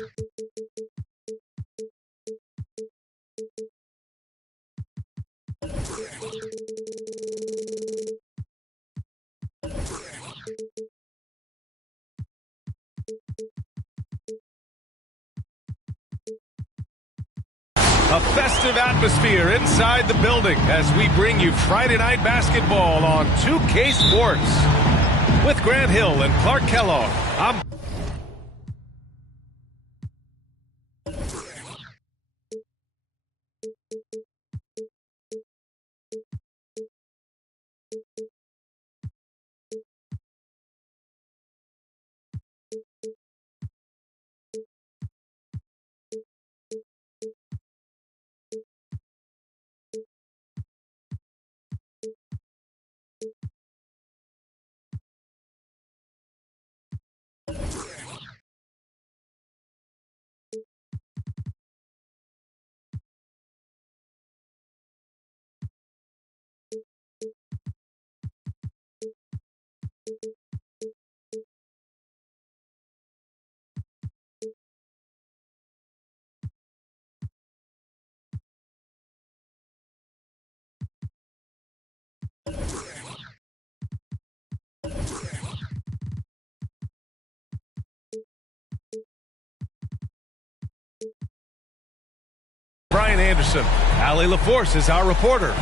A festive atmosphere inside the building as we bring you Friday Night Basketball on 2K Sports. With Grant Hill and Clark Kellogg, I'm Brian Anderson. Allie LaForce is our reporter.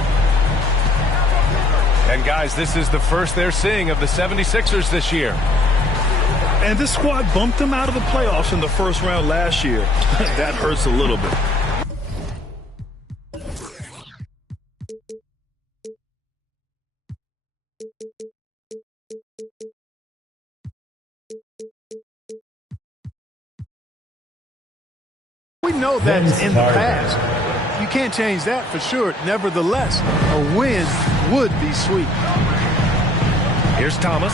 And guys, this is the first they're seeing of the 76ers this year. And this squad bumped them out of the playoffs in the first round last year. That hurts a little bit. We know that's in the past. You can't change that for sure. Nevertheless, a win would be sweet. Here's Thomas.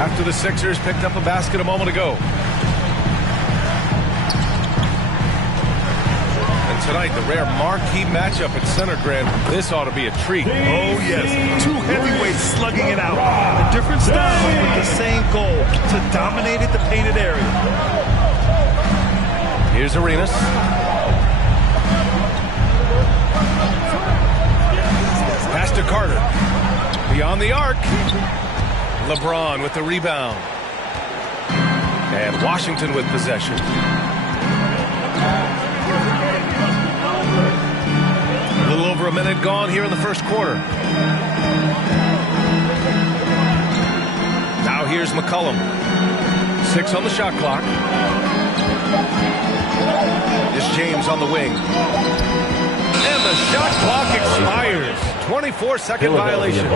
After the Sixers picked up a basket a moment ago. And tonight, the rare marquee matchup at center, Grant. This ought to be a treat. Oh, yes. Two heavyweights slugging it out. A different style with the same goal, to dominate at the painted area. Here's Arenas. Pass to Carter. Beyond the arc. LeBron with the rebound. And Washington with possession. A little over a minute gone here in the first quarter. Now here's McCollum. 6 on the shot clock. It's James on the wing. And the shot clock expires. 24-second violation.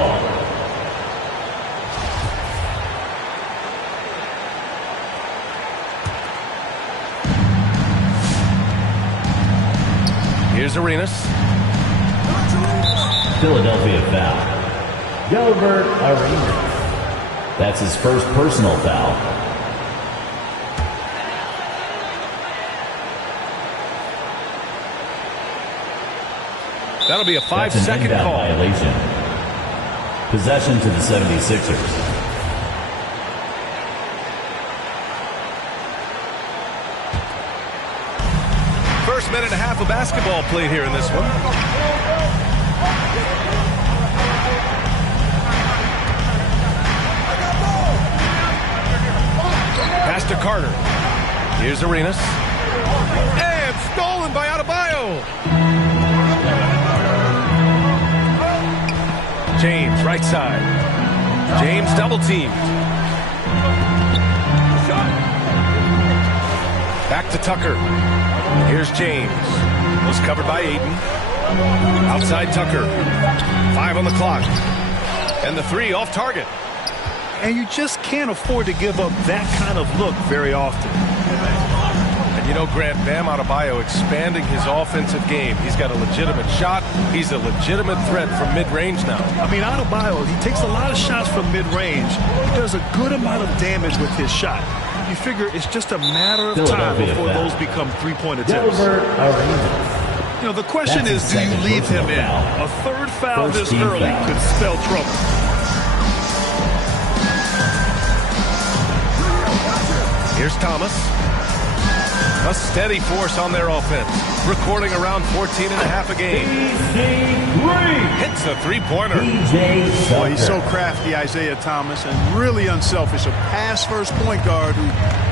Here's Arenas. Philadelphia foul. Gilbert Arenas. That's his first personal foul. That'll be a 5-second call. Violation. Possession to the 76ers. First minute and a half of basketball played here in this one. Pass to Carter. Here's Arenas. And stolen by Adebayo. James, right side. James double teamed. Back to Tucker. Here's James. Was covered by Ayton. Outside Tucker. 5 on the clock. And the 3 off target. And you just can't afford to give up that kind of look very often. And you know, Grant, Bam Adebayo expanding his offensive game. He's got a legitimate shot. He's a legitimate threat from mid-range now. I mean, Adebayo, he takes a lot of shots from mid-range. He does a good amount of damage with his shot. You figure it's just a matter of time before those become three-point attempts. You know, the question is, do you leave him in? A third foul this early could spell trouble. Here's Thomas. A steady force on their offense, recording around 14 and a half a game. Hits a three-pointer. Boy, he's so crafty, Isaiah Thomas, and really unselfish. A pass-first point guard who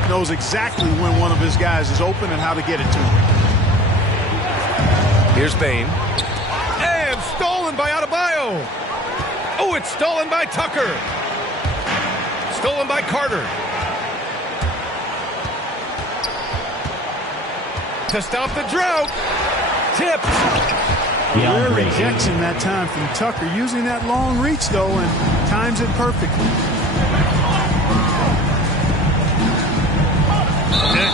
knows exactly when one of his guys is open and how to get it to him. Here's Bane. And stolen by Adebayo. Oh, it's stolen by Tucker. Stolen by Carter. To stop the drought. Tipped. Rare rejection that time from Tucker. Using that long reach, though, and times it perfectly.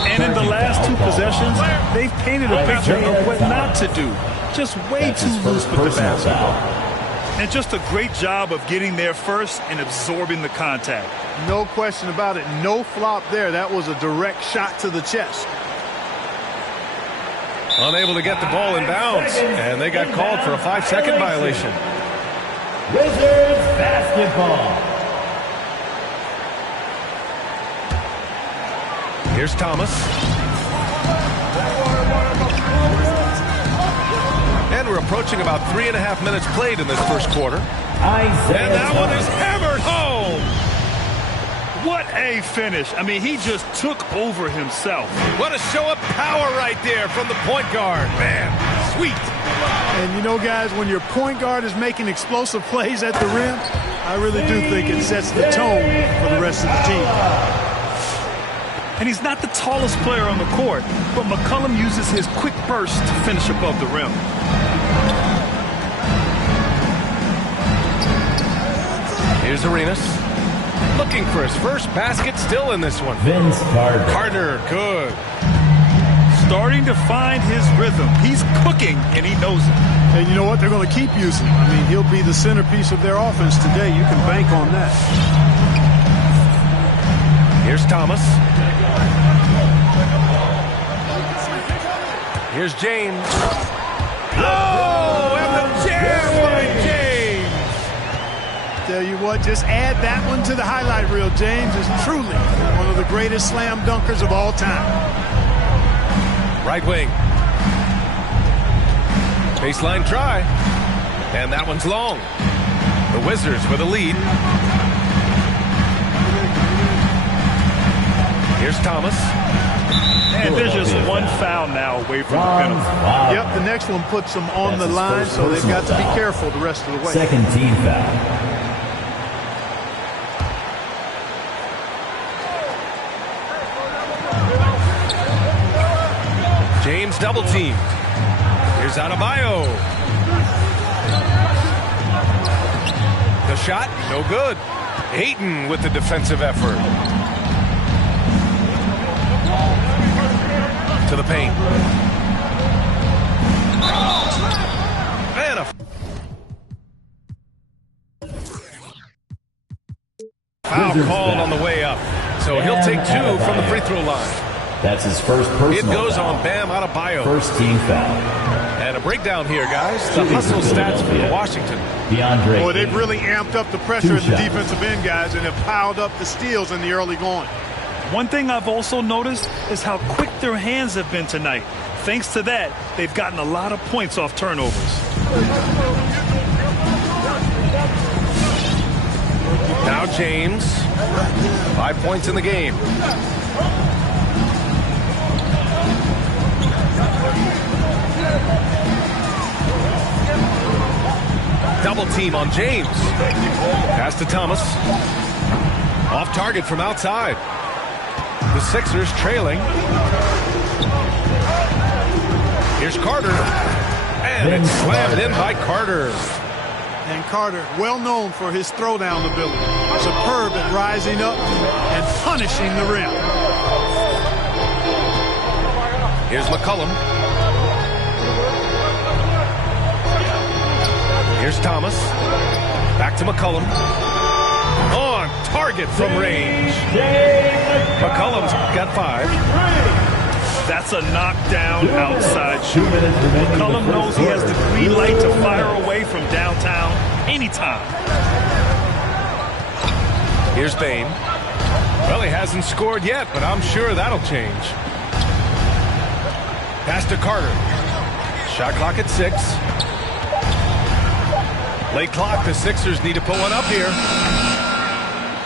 And in the last two possessions, they've painted a picture of what not to do. Just way too loose with the basketball. And just a great job of getting there first and absorbing the contact. No question about it. No flop there. That was a direct shot to the chest. Unable to get the ball in bounds, and they got called for a 5-second violation. Wizards basketball. Here's Thomas. And we're approaching about 3.5 minutes played in this first quarter. And that one is hammered home. What a finish. I mean, he just took over himself. What a show of power right there from the point guard. Man, sweet. And you know, guys, when your point guard is making explosive plays at the rim, I really do think it sets the tone for the rest of the team. And he's not the tallest player on the court, but McCollum uses his quick burst to finish above the rim. Here's Arenas. Looking for his first basket, still in this one. Vince Carter. Carter, good. Starting to find his rhythm. He's cooking, and he knows it. And you know what? They're going to keep using him. I mean, he'll be the centerpiece of their offense today. You can bank on that. Here's Thomas. Here's James. Oh, and the jam by James. Tell you what, just add that one to the highlight reel. James is truly one of the greatest slam dunkers of all time. Right wing. Baseline try. And that one's long. The Wizards with a lead. Here's Thomas. And there's just one foul now away from the penalty. Wow. Yep, the next one puts them on the line, so they've got to be careful the rest of the way. Second team foul. James double teamed. Here's Adebayo. The shot, no good. Ayton with the defensive effort. To the paint. And a foul called on the way up. So he'll take two from the free throw line. That's his first personal It goes foul. on Bam Adebayo. First team foul. And a breakdown here, guys. The hustle stats for Washington. DeAndre. Boy, they've really amped up the pressure at the defensive end, guys, and have piled up the steals in the early going. One thing I've also noticed is how quick their hands have been tonight. Thanks to that, they've gotten a lot of points off turnovers. Now James. 5 points in the game. Double team on James. Pass to Thomas. Off target from outside. The Sixers trailing. Here's Carter. And it's slammed in by Carter. And Carter, well known for his throwdown ability. Superb at rising up and punishing the rim. Here's McCollum. Here's Thomas. Back to McCollum. On target from range. McCollum's got 5. That's a knockdown outside shooter. McCollum knows he has the green light to fire away from downtown anytime. Here's Bane. Well, he hasn't scored yet, but I'm sure that'll change. Pass to Carter. Shot clock at 6. Late clock. The Sixers need to put one up here.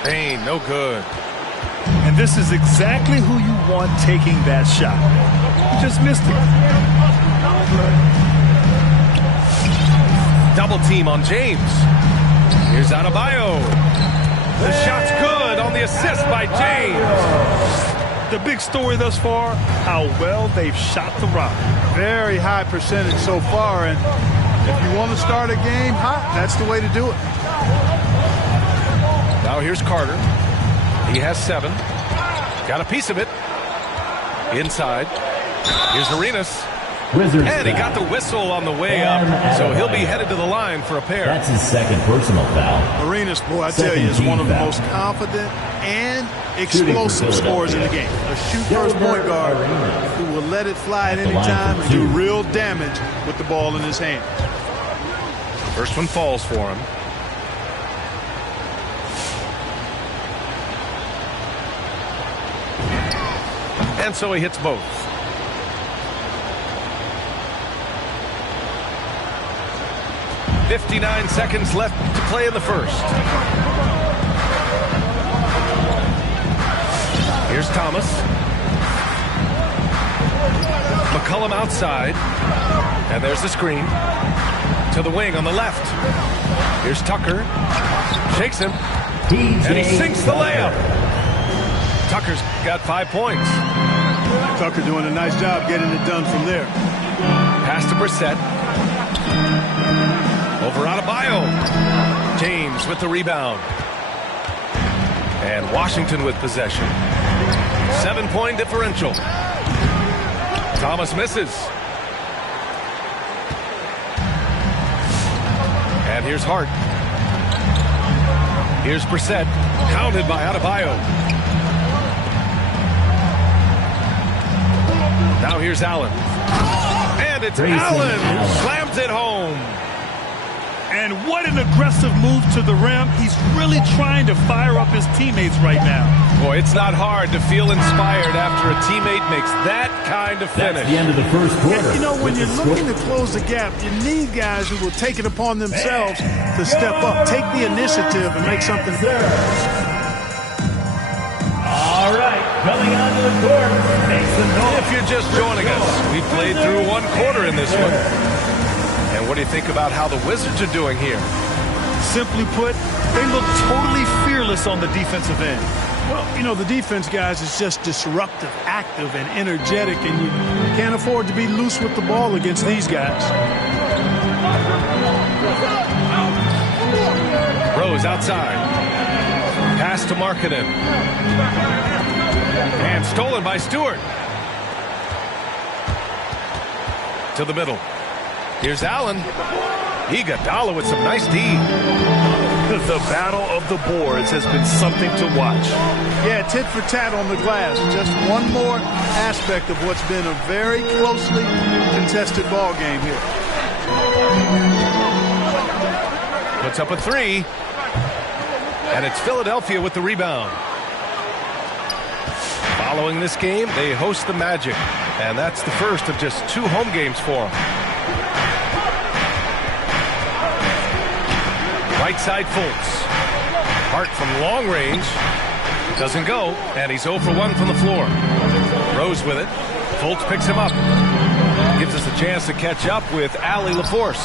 Payne, no good. And this is exactly who you want taking that shot. You just missed it. Double team on James. Here's Adebayo. The shot's good on the assist by James. The big story thus far, how well they've shot the rock. Very high percentage so far, and if you want to start a game hot, that's the way to do it. Now here's Carter. He has 7. Got a piece of it. Inside. Here's Arenas. Wizards And he foul. got the whistle on the way up, so he'll be headed to the line for a pair. That's his second personal foul. Arenas, boy, I tell you, is one of the most confident and explosive scorers in the game. A shoot-first point guard who will let it fly at any time and do real damage with the ball in his hand. First one falls for him. And so he hits both. .59 seconds left to play in the first. Here's Thomas. McCollum outside. And there's the screen. To the wing on the left. Here's Tucker. Shakes him. And he sinks the layup. Tucker's got 5 points. Tucker doing a nice job getting it done from there. Pass to Brissett. Over Adebayo. James with the rebound. And Washington with possession. 7-point differential. Thomas misses. And here's Hart. Here's Brissett. Counted by Adebayo. Now here's Allen. And it's Allen who slams it home. And what an aggressive move to the rim. He's really trying to fire up his teammates right now. Boy, it's not hard to feel inspired after a teammate makes that kind of finish. That's the end of the first quarter. You know, when With you're the score- looking to close the gap, you need guys who will take it upon themselves to step up, take the initiative, and make something. All right, coming onto the court, Mason North. If you're just joining us, we played through one quarter in this one. And what do you think about how the Wizards are doing here? Simply put, they look totally fearless on the defensive end. Well, you know, the defense, guys, is just disruptive, active, and energetic, and you can't afford to be loose with the ball against these guys. Rose outside. Pass to Markkanen. And stolen by Stewart. To the middle. Here's Allen. Iguodala with some nice D. The battle of the boards has been something to watch. Yeah, tit for tat on the glass. Just one more aspect of what's been a very closely contested ball game here. Puts up a 3. And it's Philadelphia with the rebound. Following this game, they host the Magic. And that's the first of just 2 home games for them. Right side Fultz. Hart from long range. Doesn't go. And he's 0 for 1 from the floor. Rose with it. Fultz picks him up. Gives us a chance to catch up with Allie LaForce.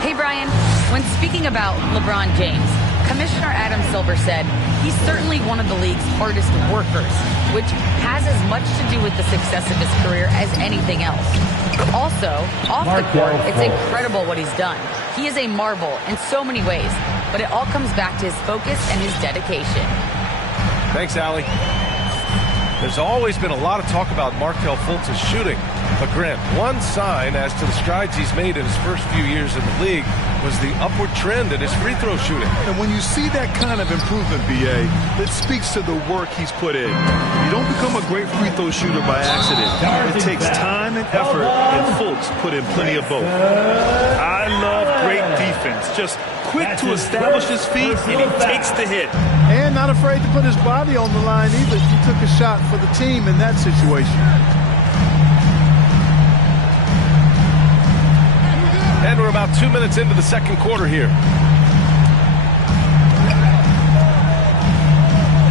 Hey, Brian. When speaking about LeBron James, Commissioner Adam Silver said he's certainly one of the league's hardest workers, which has as much to do with the success of his career as anything else. Also, off the court, it's incredible what he's done. He is a marvel in so many ways, but it all comes back to his focus and his dedication. Thanks, Allie. There's always been a lot of talk about Markelle Fultz's shooting. But Grant, one sign as to the strides he's made in his first few years in the league was the upward trend in his free throw shooting. And when you see that kind of improvement, B.A., it speaks to the work he's put in. You don't become a great free throw shooter by accident. It takes time and effort, and Fultz put in plenty of both. I love great defense. Just quick to establish his feet, and he takes the hit. And not afraid to put his body on the line either. He took a shot for the team in that situation. And we're about 2 minutes into the second quarter here.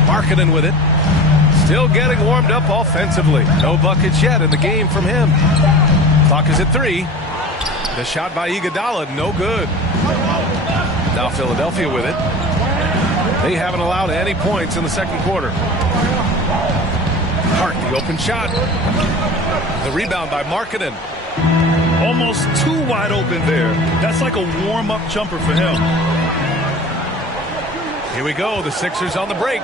Markkanen with it. Still getting warmed up offensively. No buckets yet in the game from him. Clock is at 3. The shot by Iguodala, no good. Now Philadelphia with it. They haven't allowed any points in the second quarter. Hart, the open shot. The rebound by Markkanen. Almost too wide open there. That's like a warm-up jumper for him. Here we go. The Sixers on the break.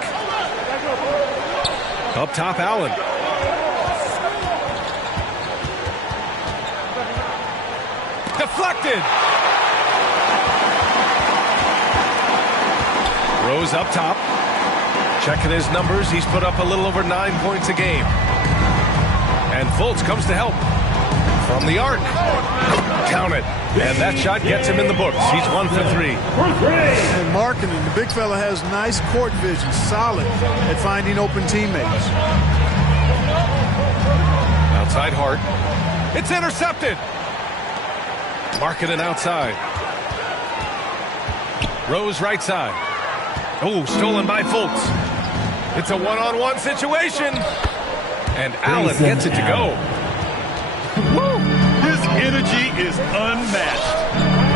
Up top, Allen. Deflected. Rose up top. Checking his numbers. He's put up a little over 9 points a game. And Fultz comes to help. From the arc. Count it. And that shot gets him in the books. He's 1 for 3. And Markkanen, the big fella, has nice court vision. Solid at finding open teammates. Outside Hart. It's intercepted. Markkanen outside. Rose right side. Oh, stolen by Fultz. It's a one-on-one situation. And Allen gets it to go. Woo! His energy is unmatched.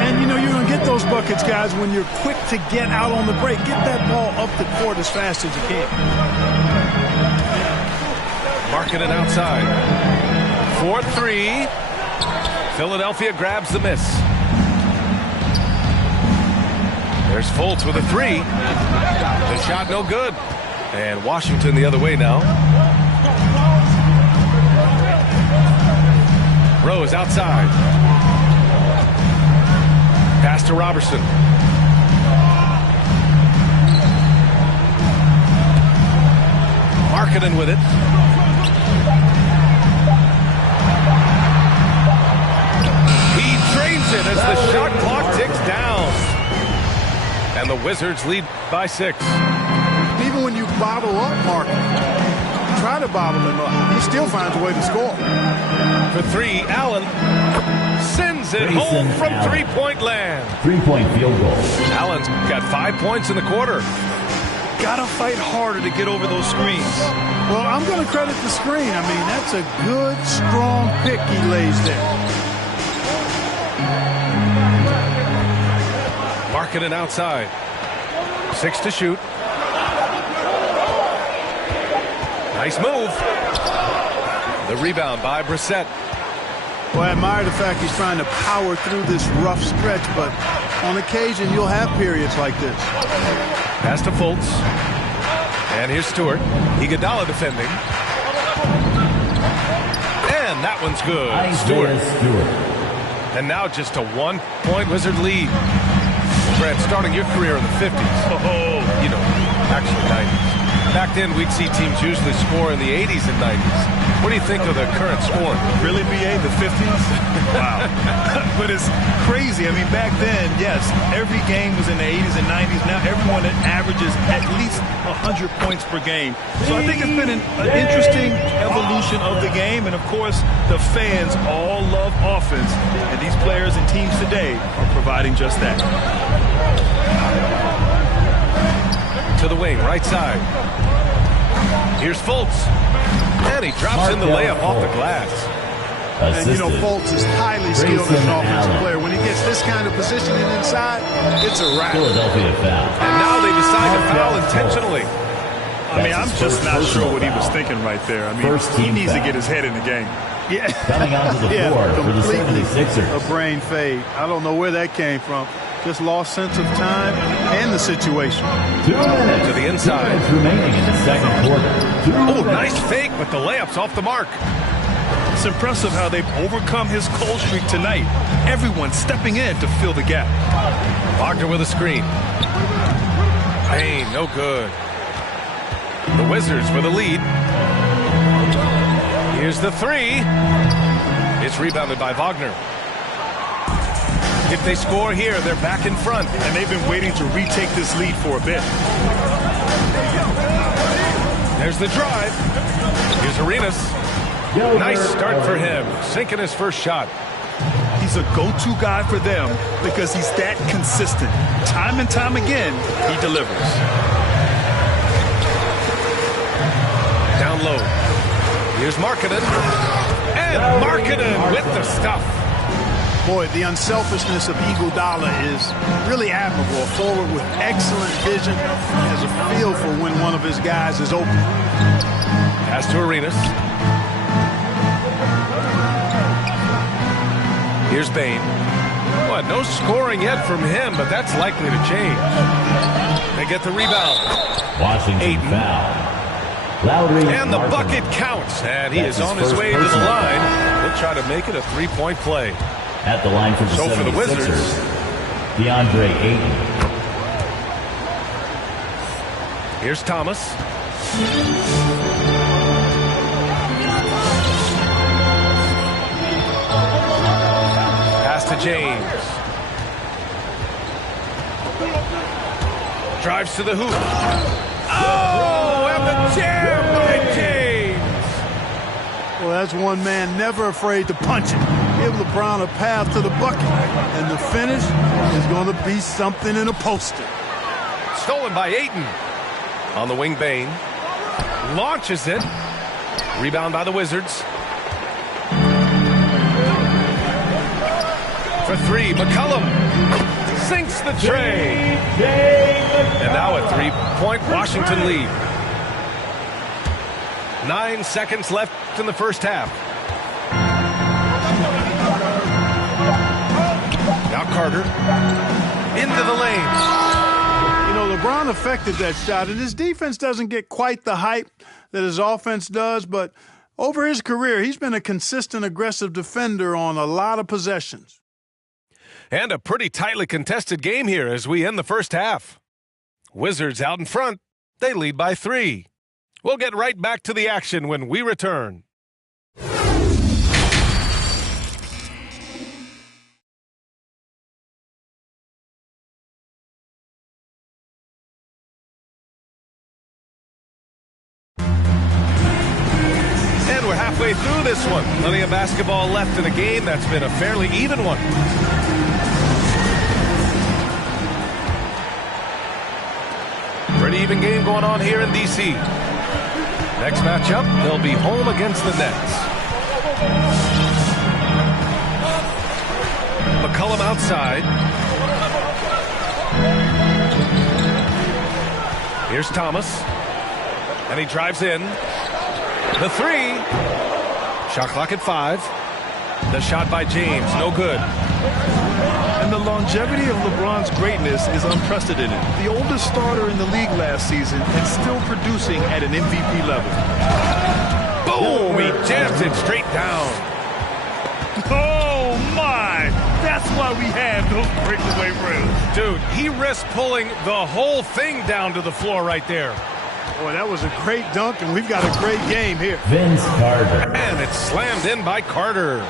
And, you know, you're going to get those buckets, guys, when you're quick to get out on the break. Get that ball up the court as fast as you can. Markkanen outside. 4-3. Philadelphia grabs the miss. There's Fultz with a 3. The shot no good. And Washington the other way now. Rose outside. Pass to Robertson. Markkanen with it. He drains it as the shot clock ticks down. And the Wizards lead by 6. Even when you bottle up Markkanen, try to bottle him up, he still finds a way to score. For 3, Allen sends it home from three-point land. 3-point field goal. Allen's got 5 points in the quarter. Gotta fight harder to get over those screens. Well, I'm going to credit the screen. I mean, that's a good, strong pick he lays there. Markkanen outside. 6 to shoot. Nice move. The rebound by Brissett. Well, I admire the fact he's trying to power through this rough stretch, but on occasion you'll have periods like this. Pass to Fultz. And here's Stewart. Iguodala defending. And that one's good. Stewart. And now just a 1-point Wizard lead. Brad, starting your career in the 50s. Oh, you know, actually 90s. Back then, we'd see teams usually score in the 80s and 90s. What do you think of the current scoring? Really, BA, the 50s? Wow. But it's crazy. I mean, back then, yes, every game was in the 80s and 90s. Now everyone averages at least 100 points per game. So I think it's been an interesting evolution of the game. And, of course, the fans all love offense. And these players and teams today are providing just that. To the wing, right side. Here's Fultz. And he drops in the layup off the glass. And, you know, Fultz is highly skilled as an offensive player. When he gets this kind of positioning inside, it's a wrap. Philadelphia foul. And now they decide to foul intentionally. I mean, I'm just not sure what he was thinking right there. I mean, he needs to get his head in the game. Yeah. Coming onto the floor for the 76ers. A brain fade. I don't know where that came from. Just lost sense of time and the situation. 2 minutes to the inside. 2 minutes remaining in the second quarter. Oh, nice fake, but the layup's off the mark. It's impressive how they've overcome his cold streak tonight. Everyone stepping in to fill the gap. Wagner with a screen. Payne, no good. The Wizards with a lead. Here's the 3. It's rebounded by Wagner. If they score here, they're back in front. And they've been waiting to retake this lead for a bit. There's the drive. Here's Arenas. Nice start for him. Sinking his first shot. He's He's a go-to guy for them because he's that consistent. Time and time again, he delivers. Down low. Here's Markkanen. And Markkanen with the stuff. Boy, the unselfishness of Iguodala is really admirable. A forward with excellent vision. He has a feel for when one of his guys is open. Pass to Arenas. Here's Bane. Well, no scoring yet from him, but that's likely to change. They get the rebound. Washington foul. Lowry And the bucket counts. And he is on his way to the line. He'll try to make it a three-point play. At the line for the So for the 76ers, Wizards, DeAndre Ayton. here's Thomas. Pass to James. Drives to the hoop. Oh, and the jam by James. Well, that's one man never afraid to punch it. Give LeBron a path to the bucket. And the finish is going to be something in a poster. Stolen by Ayton. On the wing, Bane. Launches it. Rebound by the Wizards. For three, McCollum sinks the tray. And now a three-point Washington lead. 9 seconds left in the first half. Now Carter into the lane. You know, LeBron affected that shot, and his defense doesn't get quite the hype that his offense does, but over his career, he's been a consistent, aggressive defender on a lot of possessions. And a pretty tightly contested game here as we end the first half. Wizards out in front. They lead by 3. We'll get right back to the action when we return. And we're halfway through this one. Plenty of basketball left in a game that's been a fairly even one. Pretty even game going on here in D.C. Next matchup, they'll be home against the Nets. McCollum outside. Here's Thomas. And he drives in. The three. Shot clock at 5. The shot by James, no good. And the longevity of LeBron's greatness is unprecedented. The oldest starter in the league last season and still producing at an MVP level. Boom! He jams it straight down. Oh, my! That's why we have those breakaway rules. Dude, he risked pulling the whole thing down to the floor right there. Boy, that was a great dunk, and we've got a great game here. Vince Carter. And it's slammed in by Carter.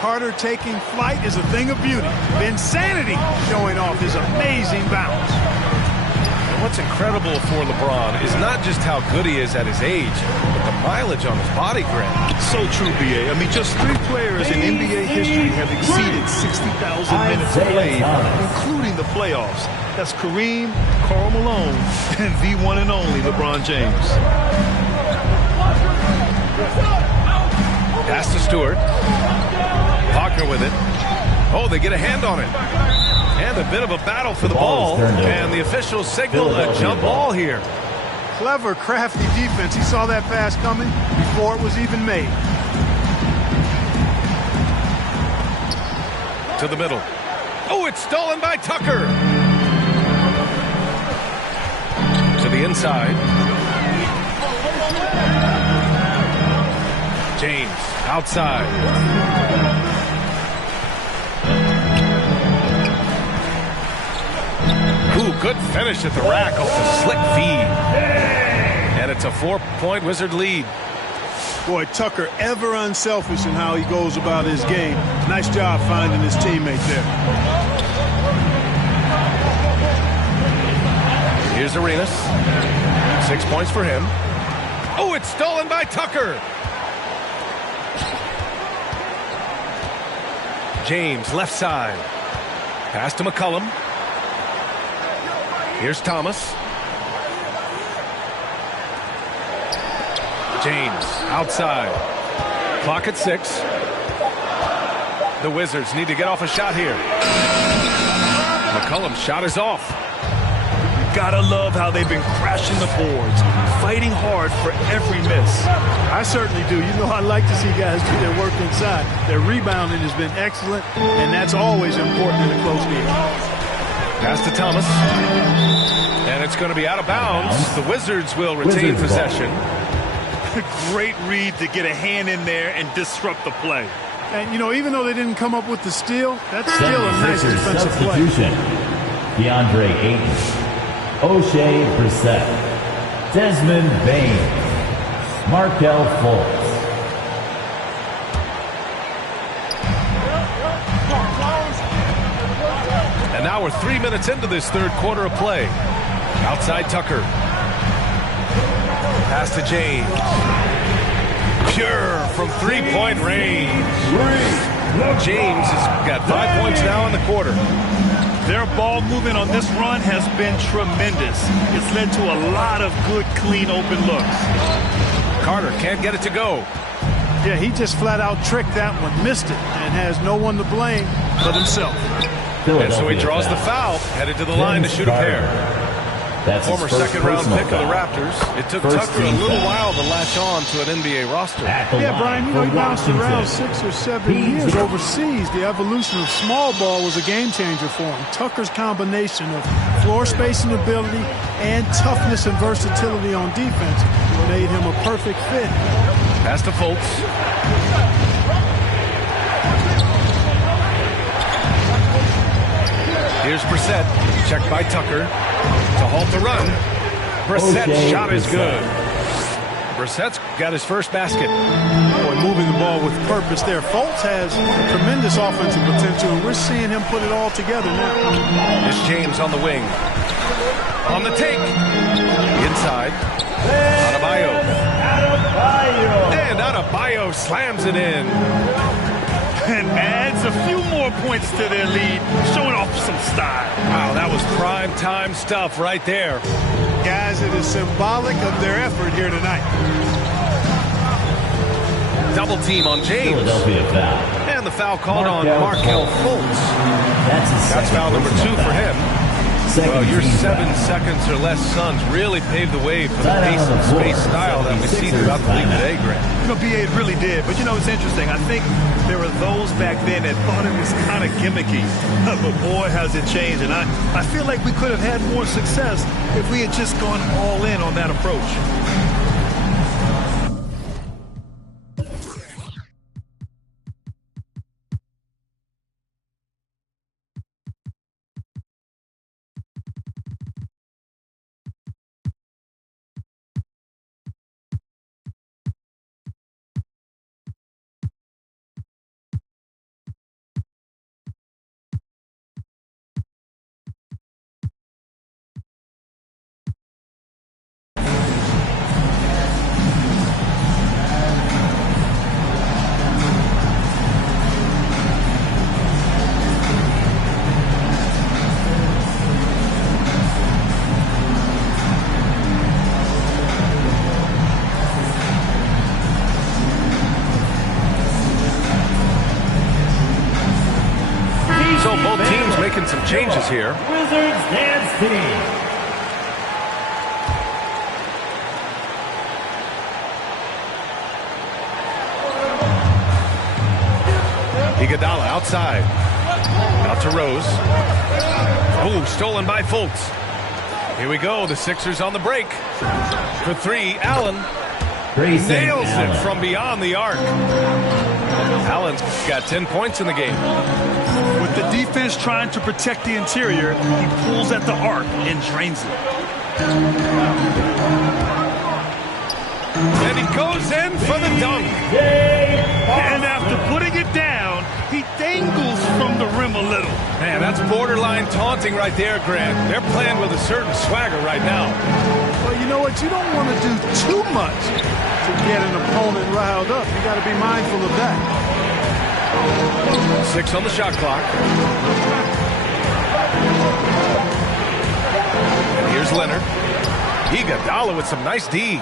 Carter taking flight is a thing of beauty. Vinsanity showing off his amazing bounce. And what's incredible for LeBron is not just how good he is at his age, but the mileage on his body grip. So true, B.A. I mean, just 3 players in NBA history have exceeded 60,000 minutes played, including the playoffs. That's Kareem, Karl Malone, and the one and only LeBron James. Pass to Stewart. Wagner with it. Oh, they get a hand on it. And a bit of a battle for the ball. And the officials signal a jump ball here. Clever, crafty defense. He saw that pass coming before it was even made. To the middle. Oh, it's stolen by Tucker. To the inside. James outside. Ooh, good finish at the rack off the slick feed. And it's a 4-point Wizard lead. Boy, Tucker ever unselfish in how he goes about his game. Nice job finding his teammate there. Here's Arenas. 6 points for him. Oh, it's stolen by Tucker. James, left side. Pass to McCollum. Here's Thomas. James, outside. Clock at 6. The Wizards need to get off a shot here. McCollum's shot is off. Gotta love how they've been crashing the boards, fighting hard for every miss. I certainly do. You know, I like to see guys do their work inside. Their rebounding has been excellent, and that's always important in a close game. Pass to Thomas. And it's going to be out of bounds. The Wizards will retain possession. Great read to get a hand in there and disrupt the play. And, you know, even though they didn't come up with the steal, that's still a nice defensive play. DeAndre Ayton, O'Shea Brissett, Desmond Bain, Markelle Fultz. And now we're 3 minutes into this third quarter of play. Outside Tucker. Pass to James. Pure from three-point range. James has got 5 points now in the quarter. Their ball movement on this run has been tremendous. It's led to a lot of good, clean, open looks. Carter can't get it to go. Yeah, he just flat out tricked that one, missed it, and has no one to blame but himself. And so he draws the foul, headed to the line to shoot a pair. That's Former second-round pick of the Raptors. It took Tucker a little while to latch on to an NBA roster. Yeah, Brian, you know, he bounced around 6 or 7 years overseas. The evolution of small ball was a game-changer for him. Tucker's combination of floor spacing ability and toughness and versatility on defense made him a perfect fit. Pass to Fultz. Here's Brissett, checked by Tucker. To halt the run. Brissett's shot is good. Brissett's got his first basket. Boy, moving the ball with purpose there. Fultz has tremendous offensive potential, and we're seeing him put it all together now. Here's James on the wing. On the take. Inside. Adebayo. And Adebayo slams it in. And adds a few more points to their lead, showing off some style. Wow, that was prime-time stuff right there. Guys, it is symbolic of their effort here tonight. Double team on James. Philadelphia foul. And the foul called on Markelle Fultz. That's foul number 2 for him. Well, your 7 seconds or less Suns really paved the way for the pace and space style that we see throughout the league today, Grant. You know, BA, it really did. But, you know, it's interesting. I think there were those back then that thought it was kind of gimmicky. But, boy, has it changed. And I feel like we could have had more success if we had just gone all in on that approach. So both teams making some changes here. Wizards dance team. Iguodala outside. Out to Rose. Oh, stolen by Fultz. Here we go. The Sixers on the break. For 3, Allen. Nails it from beyond the arc. Allen's got 10 points in the game. With the defense trying to protect the interior, he pulls at the arc and drains it. And he goes in for the dunk. And after putting it down, he dangles from the rim a little. Man, that's borderline taunting right there, Grant. They're playing with a certain swagger right now. Well, you know what? You don't want to do too much to get an opponent riled up. You got to be mindful of that. 6 on the shot clock. And here's Leonard. Iguodala with some nice D.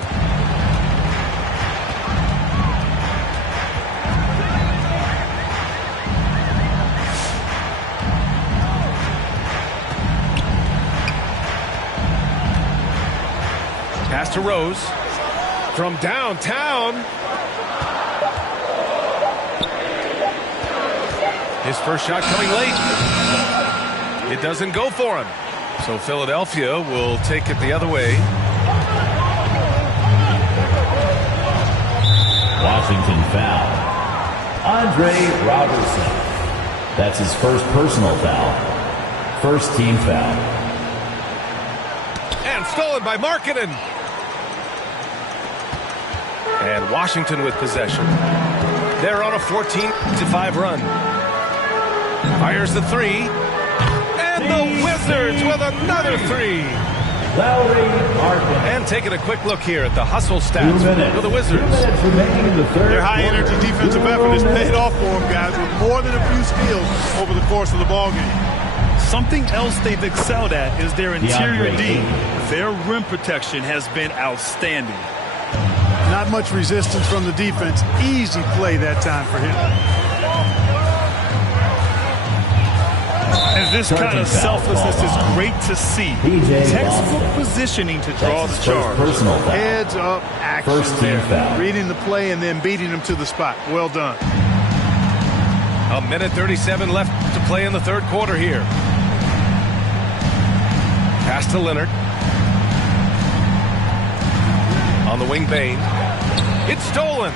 Pass to Rose from downtown. His first shot coming late. It doesn't go for him. So Philadelphia will take it the other way. Washington foul. Andre Robertson. That's his first personal foul. First team foul. And stolen by Markkanen. And Washington with possession. They're on a 14-5 run. Fires the three. And the Wizards with another three. Lauri Markkanen. And taking a quick look here at the hustle stats for the Wizards. Their high-energy defensive effort has paid off for them, guys, with more than a few steals over the course of the ballgame. Something else they've excelled at is their interior D. Their rim protection has been outstanding. Not much resistance from the defense. Easy play that time for him. And this kind of selflessness is great to see. Textbook positioning to draw the charge. Heads up action there. Reading the play and then beating him to the spot. Well done. A minute 37 left to play in the third quarter here. Pass to Leonard. On the wing, Bane. It's stolen.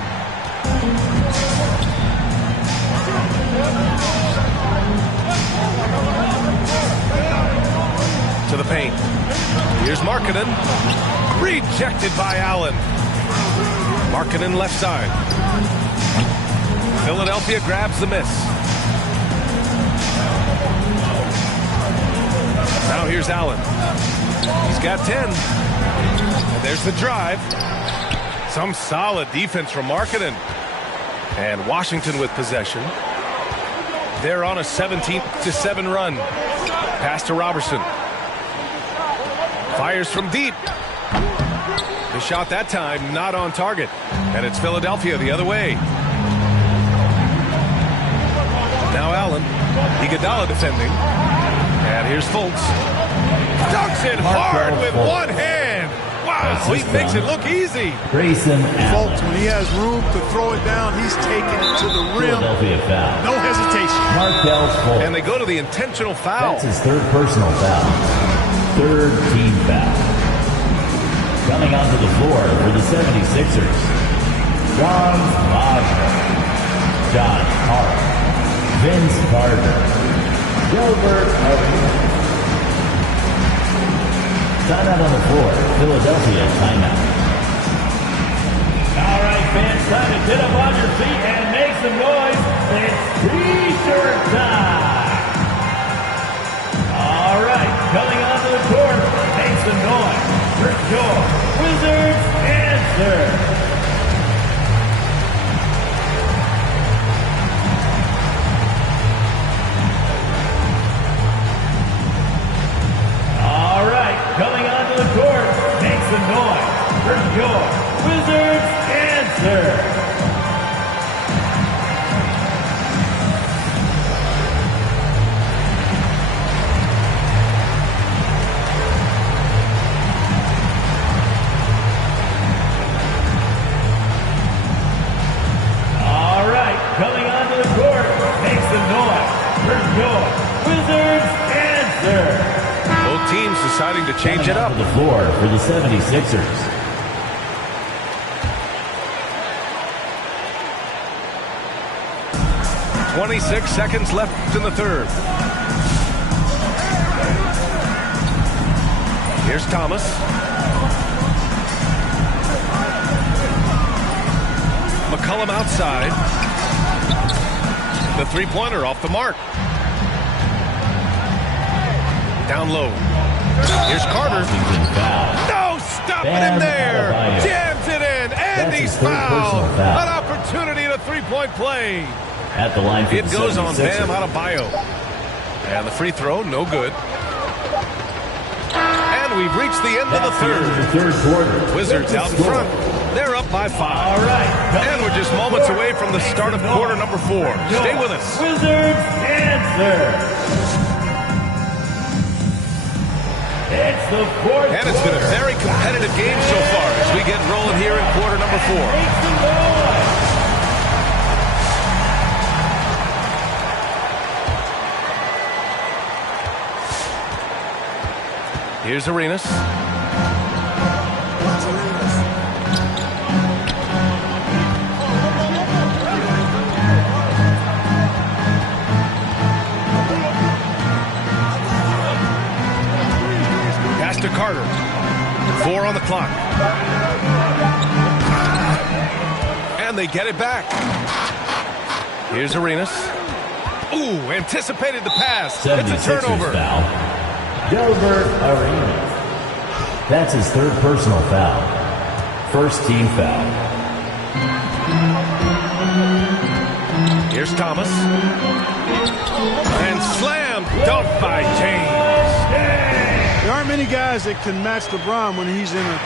To the paint. Here's Markkanen. Rejected by Allen. Markkanen left side. Philadelphia grabs the miss. Now here's Allen. He's got 10. And there's the drive. Some solid defense from Markkanen. And Washington with possession. They're on a 17-7 run. Pass to Robertson. Fires from deep. The shot that time not on target. And it's Philadelphia the other way. Now Allen. Iguodala defending. And here's Fultz. Dunks it hard with one hand. Wow, he makes it look easy. Fultz, when he has room to throw it down, he's taking it to the rim. No hesitation. And they go to the intentional foul. That's his third personal foul. Third team foul. Coming onto the floor for the 76ers. John Wagner. John Hart. Vince Carter. Gilbert Arenas. Timeout on the floor. Philadelphia timeout. All right, fans, time to get up on your feet and make some noise. It's T-shirt time. All right, coming onto the court, make some noise. For your Wizards answer. Coming onto the court, make some noise for your Wizards answer. All right, coming onto the court, make some noise for your Wizards answer. Teams deciding to change it up. The floor for the 76ers. .26 seconds left in the third. Here's Thomas. McCollum outside. The three-pointer off the mark. Down low. Here's Carter. No, stopping him there. Jams it in, and he's fouled. An opportunity to three-point play. At the line for It the goes on 76ers. Bam Adebayo. And the free throw, no good. And we've reached the end of the third. Third quarter. Wizards out in front. They're up by 5. All right. And we're just moments away from the start of quarter number 4. Stay with us. Wizards answer. It's the fourth And it's been a very competitive game so far as we get rolling here in quarter number 4. Here's Arenas. Pass to Carter. 4 on the clock. And they get it back. Here's Arenas. Ooh, anticipated the pass. It's a 76ers turnover. foul. Gilbert Arenas. That's his third personal foul. First team foul. Here's Thomas. And slam dunk by James. There aren't many guys that can match LeBron when he's in a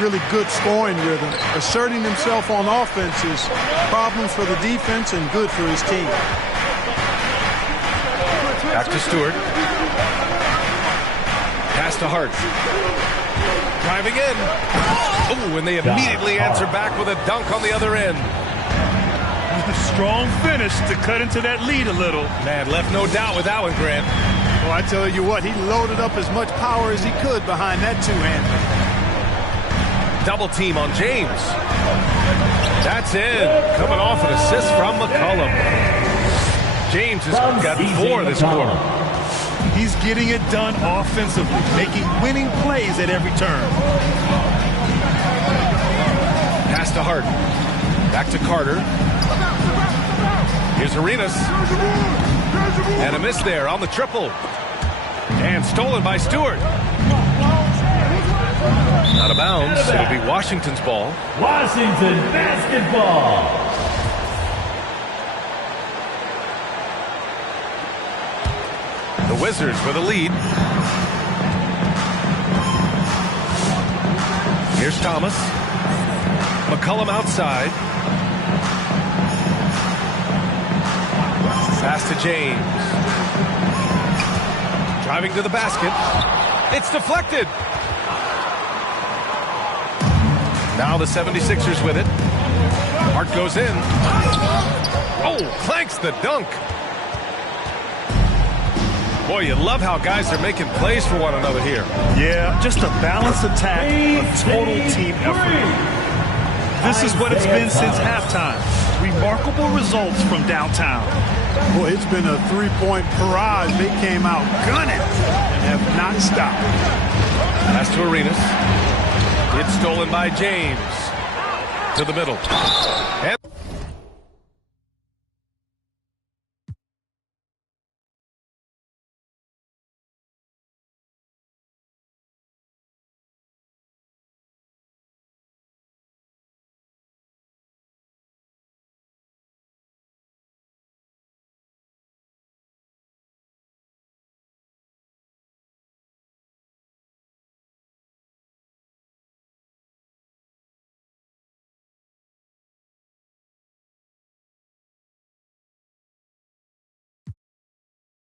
really good scoring rhythm. Asserting himself on offense is problems for the defense and good for his team. Back to Stewart. Pass to Hart. Driving in. Oh, and they immediately answer back with a dunk on the other end. Strong finish to cut into that lead a little. Man, left no doubt with that one, Grant. Well, I tell you what, he loaded up as much power as he could behind that two-hander. Double team on James. That's in. Coming off an assist from McCollum. James has got 4 this quarter. He's getting it done offensively, making winning plays at every turn. Pass to Hart. Back to Carter. Here's Arenas. And a miss there on the triple. And stolen by Stewart. Out of bounds. It'll be Washington's ball. Washington basketball. The Wizards with a lead. Here's Thomas. McCollum outside. Pass to James. Driving to the basket. It's deflected. Now the 76ers with it. Hart goes in. Oh, clanks the dunk. Boy, you love how guys are making plays for one another here. Yeah, just a balanced attack, a total team effort. This is what it's been since halftime. Remarkable results from downtown. Boy, it's been a three-point barrage. They came out gunning and have not stopped. Pass to Arenas. It's stolen by James. To the middle. And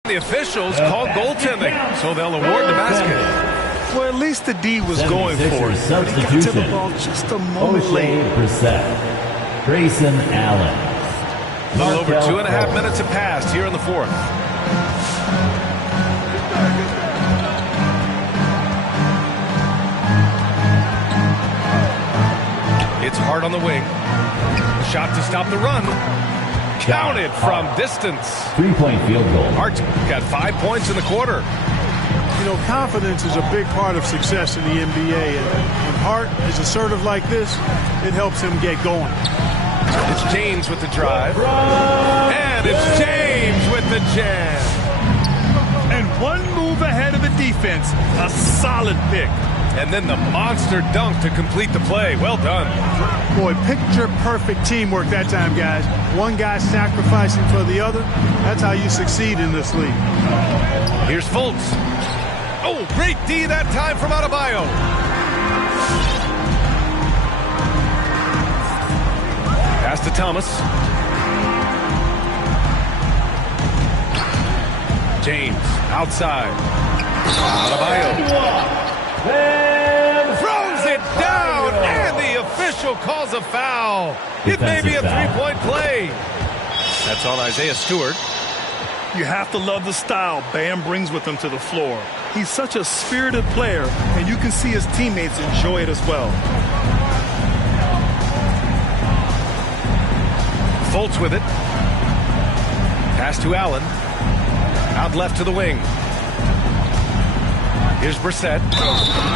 the officials called goaltending, so they'll award the basket. Well, at least the D was going for it. But he got to the Substitution. ball just a moment O'Shea late. Brissett. Grayson Allen. A little over Markel 2.5 Fultz. minutes have passed here in the fourth. It's Hart on the wing. Shot to stop the run. Counted from distance. 3-point field goal. Hart got 5 points in the quarter. You know, confidence is a big part of success in the NBA. And when Hart is assertive like this, it helps him get going. It's James with the drive. And it's James with the jam. And one move ahead of the defense. A solid pick. And then the monster dunk to complete the play. Well done. Boy, picture-perfect teamwork that time, guys. One guy sacrificing for the other. That's how you succeed in this league. Here's Fultz. Oh, great D that time from Adebayo. Pass to Thomas. James, outside. Adebayo. Throws it down, and the official calls a foul. It may be a three-point play. That's on Isaiah Stewart. You have to love the style Bam brings with him to the floor. He's such a spirited player, and you can see his teammates enjoy it as well. Fultz with it. Pass to Allen. Out left to the wing. Here's Brissett.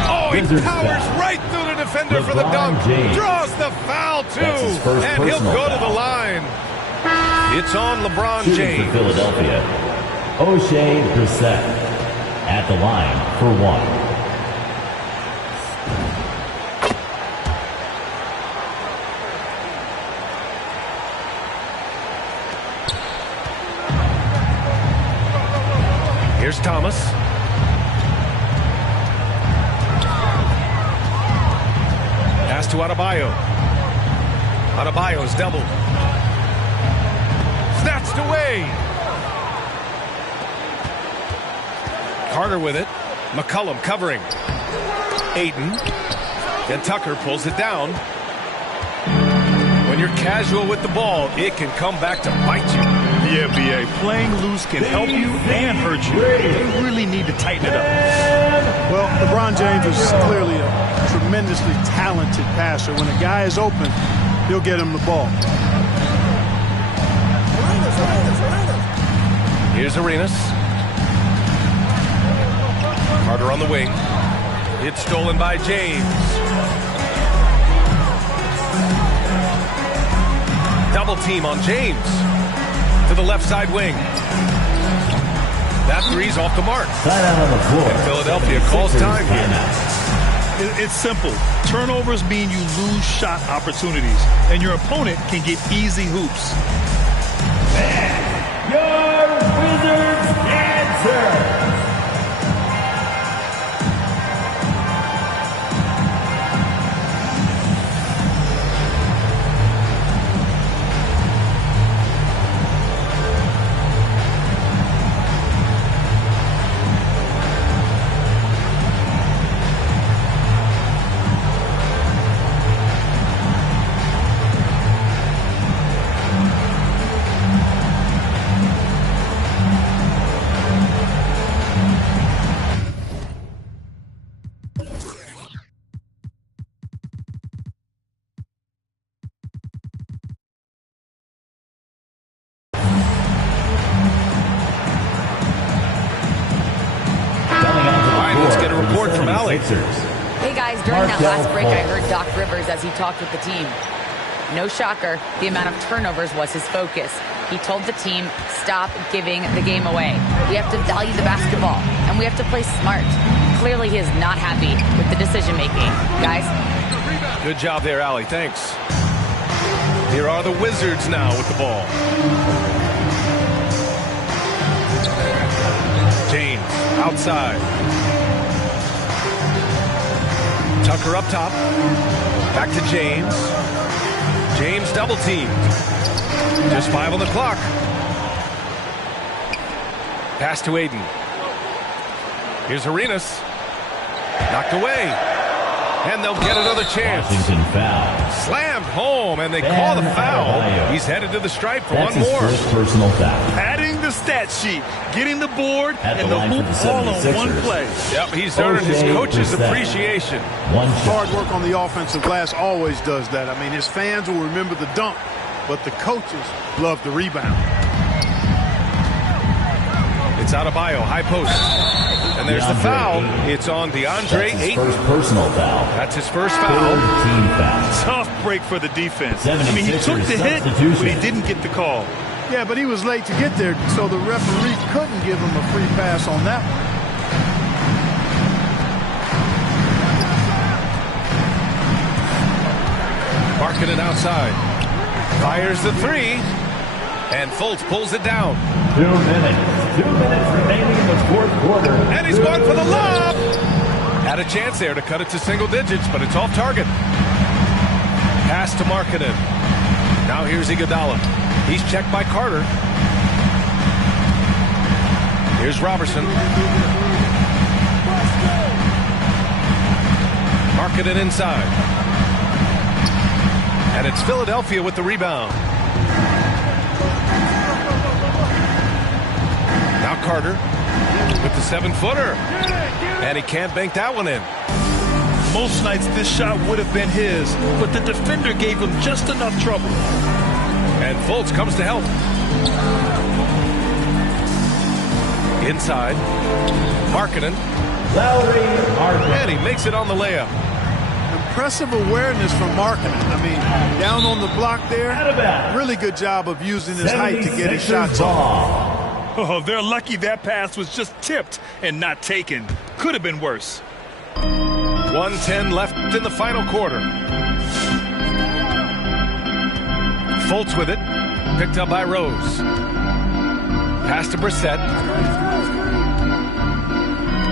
Oh, he powers right through the defender for the dunk. Draws the foul, too. And he'll go to the line. It's on LeBron James. For Philadelphia, O'Shea Brissett at the line for one. Here's Thomas. Pass to Adebayo. Adebayo's doubled. Snatched away. Carter with it. McCollum covering. Ayton. And Tucker pulls it down. When you're casual with the ball, it can come back to bite you. Yeah, B.A. Playing loose can help you and hurt you. You really need to tighten it up. Well, LeBron James is clearly a tremendously talented passer. When a guy is open, he'll get him the ball. Here's Arenas. Carter on the wing. It's stolen by James. Double team on James. To the left side wing. That three's off the mark. Timeout on the floor. And Philadelphia calls time here. It's simple. Turnovers mean you lose shot opportunities, and your opponent can get easy hoops. Your Wizards answer. Hey guys, during that last break, I heard Doc Rivers as he talked with the team. No shocker, the amount of turnovers was his focus. He told the team, stop giving the game away. We have to value the basketball, and we have to play smart. Clearly, he is not happy with the decision-making. Guys? Good job there, Allie. Thanks. Here are the Wizards now with the ball. James, outside. Tucker up top. Back to James. James double teamed. Just 5 on the clock. Pass to Ayton. Here's Arenas. Knocked away. And they'll get another chance. Washington foul. Slammed home, and they call the foul. He's headed to the stripe for one more. That's his first personal foul. Adding the stat sheet, getting the board, and the line hoop for the all on 76ers. one play. Yep, he's earned his coach's appreciation. One shot. Hard work on the offensive glass always does that. I mean, his fans will remember the dunk, but the coaches love the rebound. It's Adebayo, high post. And there's the foul. It's on DeAndre That's his Ayton. first personal foul. That's his first Third foul. team foul. Tough break for the defense. I mean, he took 76ers the hit, but substitution. he didn't get the call. Yeah, but he was late to get there, so the referee couldn't give him a free pass on that one. Markkanen outside. Fires the three. And Fultz pulls it down. 2 minutes. 2 minutes remaining in the fourth quarter. And he's going for the lob. Had a chance there to cut it to single digits, but it's off target. Pass to Markkanen. Now here's Iguodala. He's checked by Carter. Here's Robertson. Markkanen inside. And it's Philadelphia with the rebound. Now Carter with the 7-footer. And he can't bank that one in. Most nights this shot would have been his, but the defender gave him just enough trouble. And Fultz comes to help. Inside. Markkanen. And he makes it on the layup. Impressive awareness from Markkanen. I mean, down on the block there, really good job of using his height to get his shots off. Oh, they're lucky that pass was just tipped and not taken. Could have been worse. 1:10 left in the final quarter. Fultz with it. Picked up by Rose. Pass to Brissett.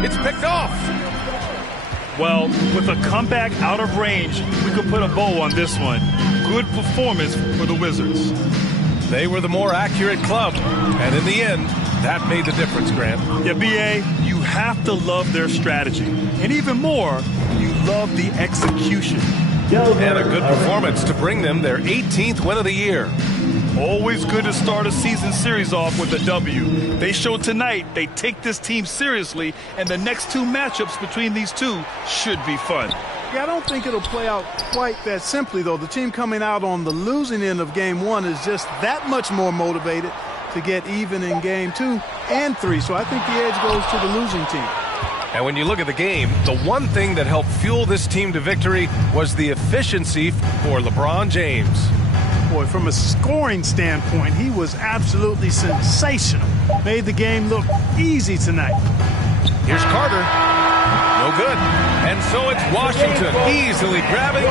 It's picked off. Well, with a comeback out of range, we could put a bow on this one. Good performance for the Wizards. They were the more accurate club, and in the end, that made the difference, Grant. Yeah, B.A., you have to love their strategy. And even more, you love the execution. And a good performance to bring them their 18th win of the year. Always good to start a season series off with a W. They showed tonight they take this team seriously, and the next two matchups between these two should be fun. Yeah, I don't think it'll play out quite that simply, though. The team coming out on the losing end of game one is just that much more motivated to get even in game 2 and 3. So I think the edge goes to the losing team. And when you look at the game, the one thing that helped fuel this team to victory was the efficiency for LeBron James. Boy, from a scoring standpoint, he was absolutely sensational. Made the game look easy tonight. Here's Carter. No good. And so it's Washington easily grabbing